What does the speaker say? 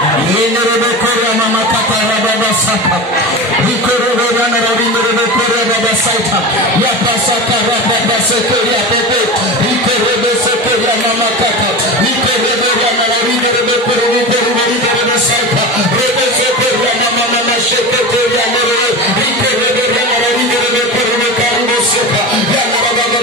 Yenere korea mama kata baba saka. Ikoro yana rabindere korea baba saka. Ya pasaka baba sekeria pepe. Ikoro sekeria mama kata. Ikoro yana rabindere korea saka. Rebe sekeria mama mama sekeria moro. Ikoro yana rabindere korea karibo saka. Yana baba